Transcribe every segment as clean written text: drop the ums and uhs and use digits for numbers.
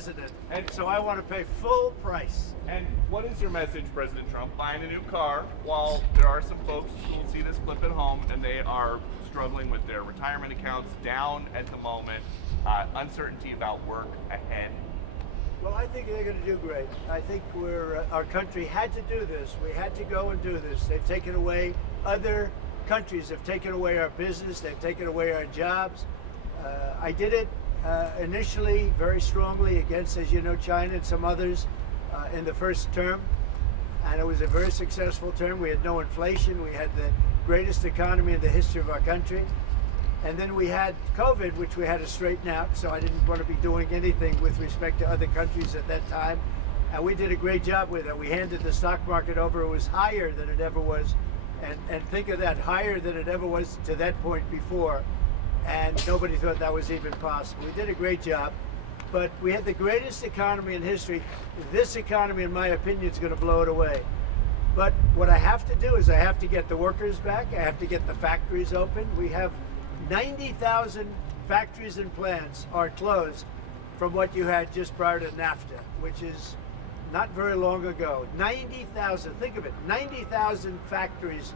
president, and so I want to pay full price. And what is your message, President Trump? Buying a new car, while there are some folks who will see this clip at home and they are struggling with their retirement accounts down at the moment, uncertainty about work ahead. Well, I think they're going to do great. I think our country had to do this. We had to go and do this. They've taken away, other countries have taken away our business. They've taken away our jobs. I did it initially very strongly against, as you know, China and some others in the first term. And it was a very successful term. We had no inflation. We had the greatest economy in the history of our country. And then we had COVID, which we had to straighten out. So I didn't want to be doing anything with respect to other countries at that time. And we did a great job with it. We handed the stock market over. It was higher than it ever was. And think of that, higher than it ever was to that point before. And nobody thought that was even possible. We did a great job. But we had the greatest economy in history. This economy, in my opinion, is going to blow it away. But what I have to do is I have to get the workers back. I have to get the factories open. We have 90,000 factories and plants are closed from what you had just prior to NAFTA, which is not very long ago. 90,000, think of it, 90,000 factories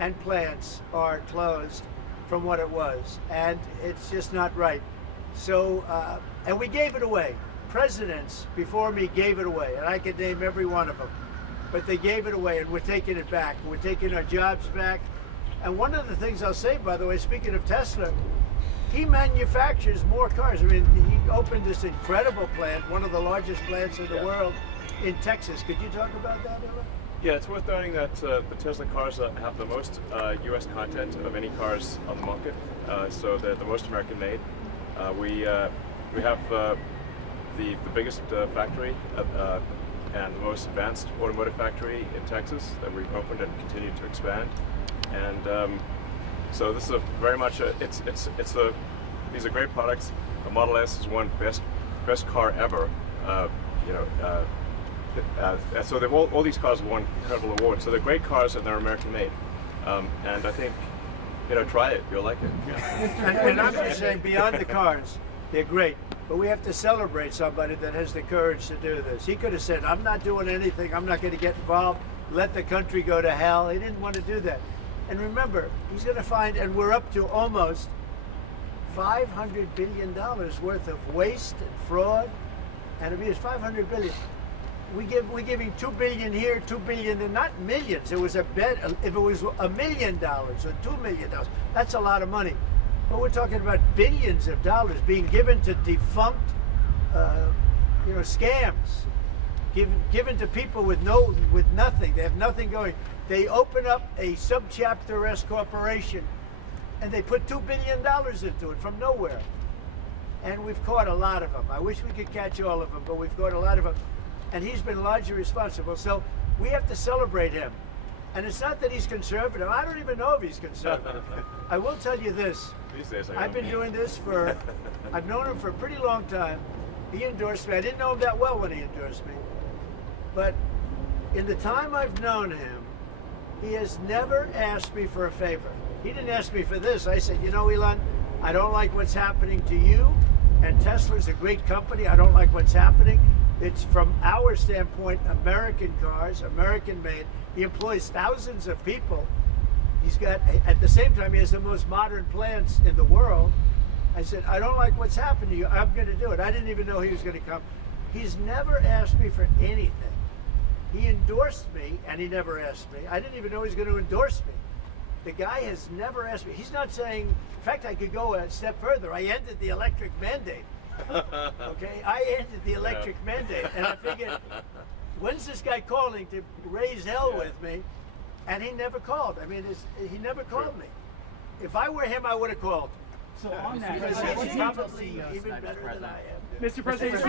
and plants are closed from what it was, and it's just not right. So, and we gave it away. Presidents before me gave it away, and I could name every one of them, but they gave it away, and we're taking it back. We're taking our jobs back. And one of the things I'll say, by the way, speaking of Tesla, he manufactures more cars. I mean, he opened this incredible plant, one of the largest plants in the world, in Texas. Could you talk about that, Ella? Yeah, it's worth noting that the Tesla cars have the most U.S. content of any cars on the market, so they're the most American made. We have the biggest factory and the most advanced automotive factory in Texas that we've opened and continue to expand. And so this is very much these are great products. The Model S is one best car ever. So they've all these cars have won incredible awards. So they're great cars and they're American made. And I think, try it. You'll like it. And I'm just saying, beyond the cars, they're great. But we have to celebrate somebody that has the courage to do this. He could have said, I'm not doing anything. I'm not going to get involved. Let the country go to hell. He didn't want to do that. And remember, he's going to find, and we're up to almost $500 billion worth of waste and fraud and abuse. $500 billion. We're giving $2 billion here, $2 billion there, not millions. It was a bet. If it was $1 million or $2 million, that's a lot of money. But we're talking about billions of dollars being given to defunct, scams, given to people with nothing. They have nothing going. They open up a subchapter S corporation, and they put $2 billion into it from nowhere. And we've caught a lot of them. I wish we could catch all of them, but we've caught a lot of them. And he's been largely responsible. So we have to celebrate him. And it's not that he's conservative. I don't even know if he's conservative. I will tell you this. These days I've been doing this I've known him for a pretty long time. He endorsed me. I didn't know him that well when he endorsed me. But in the time I've known him, he has never asked me for a favor. He didn't ask me for this. I said, Elon, I don't like what's happening to you. And Tesla's a great company. I don't like what's happening. It's, from our standpoint, American cars, American made. He employs thousands of people. He's got, at the same time, he has the most modern plants in the world. I said, I don't like what's happened to you. I'm going to do it. I didn't even know he was going to come. He's never asked me for anything. He endorsed me, and he never asked me. I didn't even know he was going to endorse me. The guy has never asked me. He's not saying, in fact, I could go a step further. I ended the electric mandate. Okay, I ended the electric mandate, and I figured, when's this guy calling to raise hell with me? And he never called. I mean, he never called me. If I were him, I would have called. So on that, because he's probably even better than I am. Mr. President,